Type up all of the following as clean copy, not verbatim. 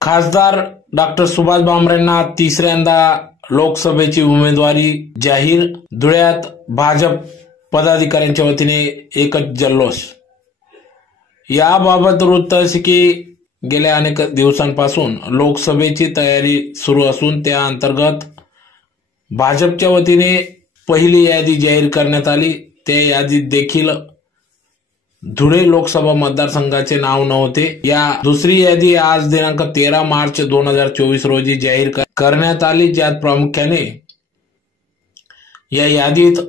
खासदार डॉक्टर सुभाष भामरेंना तिसऱ्यांदा लोकसभेची उमेदवारी जाहीर। धुळ्यात भाजप पदाधिकाऱ्यांच्या वतीने एकच जल्लोष। याबाबत वृत्त असे की गेल्या अनेक दिवसांपासून लोकसभेची तयारी सुरू असून त्या अंतर्गत भाजपच्या वतीने पहिली यादी जाहीर करण्यात आली। त्या यादीत देखील धुळे लोकसभा मतदारसंघाचे नाव नव्हते। या दुसरी यादी आज दिनांक 13 मार्च 2024 रोजी जाहीर करण्यात आली, ज्यात प्रामुख्याने या यादीत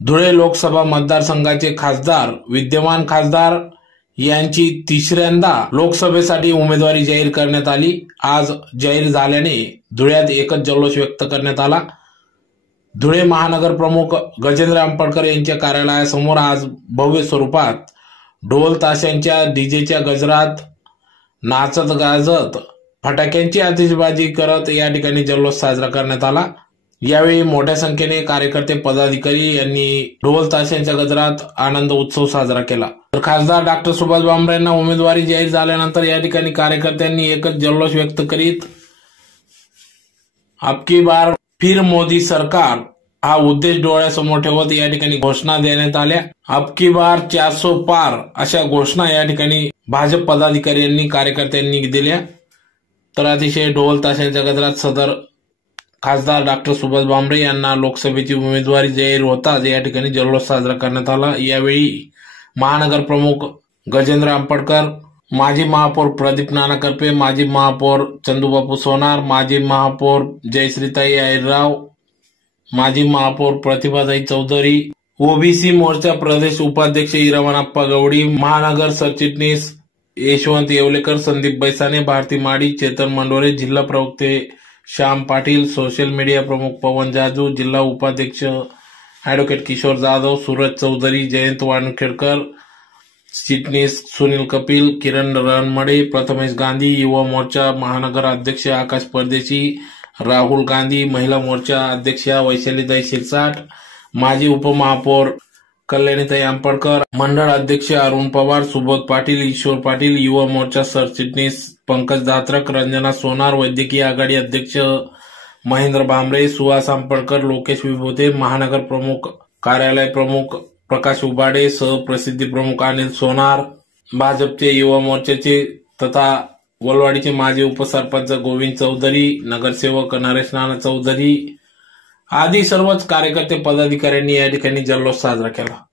धुळे लोकसभा मतदारसंघाचे खासदार, विद्यमान खासदार यांची तिसऱ्यांदा लोकसभेसाठी उमेदवारी जाहीर करण्यात आली। आज जाहीर झाल्याने धुळ्यात एकच जल्लोष व्यक्त करण्यात आला। धुळे महानगर प्रमुख गजेंद्र अंपडकर यांच्या कार्यालयासमोर आज भव्य स्वरूपात ढोल ताशांच्या डीजेच्या गजरात नाचत गाजत फटाक्यांची आतिषबाजी करत या ठिकाणी जल्लोष साजरा करण्यात आला। यावेळी मोठ्या संख्येने कार्यकर्ते, पदाधिकारी यांनी ढोल ताशांच्या गजरात आनंद उत्सव साजरा केला। तर खासदार डॉक्टर सुभाष भामरेंना उमेदवारी जाहीर झाल्यानंतर या ठिकाणी कार्यकर्त्यांनी एकच जल्लोष व्यक्त करीत अबकी बार फिर मोदी सरकार हा उद्देश डोळ्यासमोर ठेवत या ठिकाणी घोषणा देण्यात आल्या। अबकी बार 400 पार अशा घोषणा या ठिकाणी भाजप पदाधिकाऱ्यांनी, कार्यकर्त्यांनी दिल्या। तर अतिशय ढोल ताशांच्या गजरात सदर खासदार डॉक्टर सुभाष भामरे यांना लोकसभेची उमेदवारी जाहीर होताच या ठिकाणी जल्लोष साजरा करण्यात आला। यावेळी महानगर प्रमुख गजेंद्र अंपडकर, माजी महापौर प्रदीप नाना करपे, माजी महापौर चंदूबापू सोनार, माजी महापौर जयश्रीताई अहिरराव, माजी महापौर प्रतिभाताई चौधरी, ओबीसी मोर्चा प्रदेश उपाध्यक्ष इरावणप्पा गवडी, महानगर सरचिटणीस यशवंत येवलेकर, संदीप बैसाने, भारती माडी, चेतन मंडोरे, जिल्हा प्रवक्ते श्याम पाटील, सोशल मीडिया प्रमुख पवन जाजू, जिल्हा उपाध्यक्ष ॲडव्होकेट किशोर जाधव, सूरज चौधरी, जयंत वानखेडकर, चिटणीस सुनील कपिल, किरण रणमडे, प्रथमेश गांधी, युवा मोर्चा महानगर अध्यक्ष आकाश परदेशी, राहुल गांधी, महिला मोर्चा अध्यक्षा वैशालीताई शिरसाट, माजी उपमहापौर कल्याणीताई अंपडकर, मंडळ अध्यक्ष अरुण पवार, सुबोध पाटील, ईश्वर पाटील, युवा मोर्चा सरचिटणीस पंकज दात्रक, रंजना सोनार, वैद्यकीय आघाडी अध्यक्ष महेंद्र भामरे, सुहास अंपडकर, लोकेश विभूते, महानगर प्रमुख कार्यालय प्रमुख प्रकाश उबाडे, सहप्रसिद्धी प्रमुख अनिल सोनार, भाजपचे युवा मोर्चाचे तथा वलवाडीचे माजी उपसरपंच गोविंद चौधरी, नगरसेवक नरेश नाना चौधरी आदी सर्वच कार्यकर्ते, पदाधिकाऱ्यांनी या ठिकाणी जल्लोष साजरा केला।